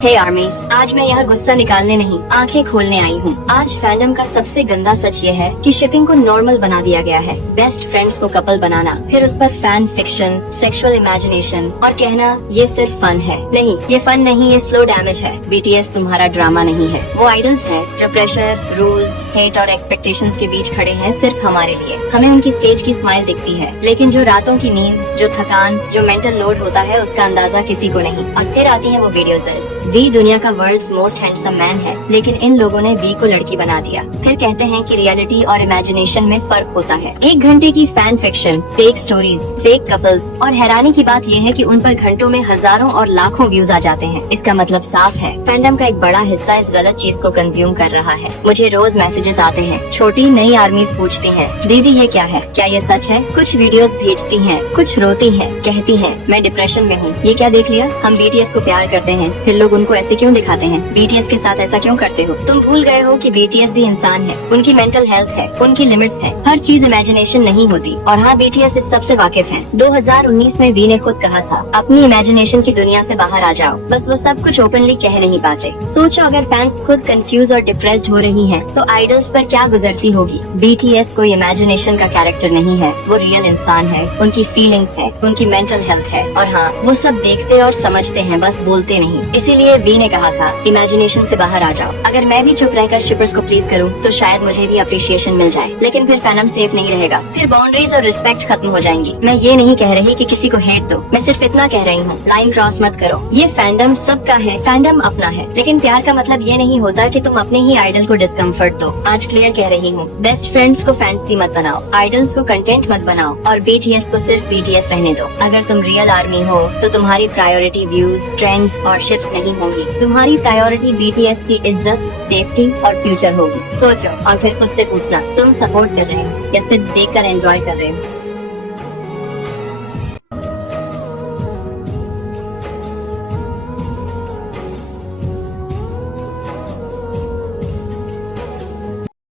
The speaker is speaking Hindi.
हे आर्मीज, आज मैं यहाँ गुस्सा निकालने नहीं आंखें खोलने आई हूँ। आज फैंडम का सबसे गंदा सच ये है कि शिपिंग को नॉर्मल बना दिया गया है। बेस्ट फ्रेंड्स को कपल बनाना, फिर उस पर फैन फिक्शन, सेक्सुअल इमेजिनेशन और कहना ये सिर्फ फन है। नहीं, ये फन नहीं, ये स्लो डैमेज है। बीटीएस तुम्हारा ड्रामा नहीं है। वो आइडल्स हैं जो प्रेशर, रूल्स, हेट और एक्सपेक्टेशंस के बीच खड़े हैं सिर्फ हमारे लिए। हमें उनकी स्टेज की स्माइल दिखती है, लेकिन जो रातों की नींद, जो थकान, जो मेंटल लोड होता है उसका अंदाजा किसी को नहीं। और फिर आती है वो वीडियोस। वी दुनिया का वर्ल्ड्स मोस्ट हैंडसम मैन है, लेकिन इन लोगों ने वी को लड़की बना दिया। फिर कहते हैं कि रियलिटी और इमेजिनेशन में फर्क होता है। 1 घंटे की fan fiction, fake stories, fake couples और हैरानी की बात यह है कि उन पर घंटों में हजारों और लाखों व्यूज आ जाते हैं। इसका मतलब साफ है, फैंडम का एक बड़ा हिस्सा इस गलत चीज को कंज्यूम कर रहा है। मुझे रोज मैसेजेस आते हैं। छोटी नई आर्मीज पूछती हैं, दीदी ये क्या है, क्या ये सच है? कुछ वीडियोस भेजती हैं, कुछ रोती हैं, कहती हैं मैं डिप्रेशन में हूँ। ये क्या देख लिया? हम बीटीएस को प्यार करते हैं, फिर लोग उनको ऐसे क्यों दिखाते हैं? बीटीएस के साथ ऐसा क्यों करते हो? तुम भूल गए हो कि बीटीएस भी इंसान है, उनकी मेंटल हेल्थ है, उनकी लिमिट्स है। हर चीज इमेजिनेशन नहीं होती। और हाँ, बीटीएस इस सबसे वाकिफ है। 2019 में वी ने खुद कहा था, अपनी इमेजिनेशन की दुनिया से बाहर आ जाओ। बस वो सब कुछ ओपनली कह नहीं पाते। सोचो, अगर फैंस खुद कंफ्यूज और डिप्रेस्ड हो रही हैं, तो आइडल्स पर क्या गुजरती होगी? बीटीएस कोई इमेजिनेशन का कैरेक्टर नहीं है, वो रियल इंसान है। उनकी फीलिंग्स है, उनकी मेंटल हेल्थ है। और हाँ, वो सब देखते और समझते हैं, बस बोलते नहीं। इसीलिए वी ने कहा था, इमेजिनेशन से बाहर आ जाओ। अगर मैं भी चुप रहकर शिपर्स को प्लीज करूं, तो शायद मुझे भी अप्रिशिएशन मिल जाए। लेकिन फिर फैंडम सेफ नहीं रहेगा, फिर बाउंड्रीज और रिस्पेक्ट खत्म हो जाएंगी। मैं ये नहीं कह रही कि किसी को हेट दो, मैं सिर्फ इतना कह रही हूँ, लाइन क्रॉस मत करो। ये फैंडम सबका है, फैंडम अपना है। लेकिन प्यार का मतलब ये नहीं होता कि तुम अपने ही आइडल को डिस्कम्फर्ट दो। आज क्लियर कह रही हूँ, बेस्ट फ्रेंड्स को फैंसी मत बनाओ, आइडल्स को कंटेंट मत बनाओ और बीटीएस को सिर्फ बीटीएस रहने दो। अगर तुम रियल आर्मी हो, तो तुम्हारी प्रायोरिटी व्यूज, ट्रेंड्स और शिप्स नहीं होंगी। तुम्हारी प्रायोरिटी बीटीएस की इज्जत, सेफ्टी और फ्यूचर होगी। सोचो और फिर खुद से पूछना, तुम सपोर्ट कर रहे हो या सिर्फ देखकर एंजॉय कर रहे हो?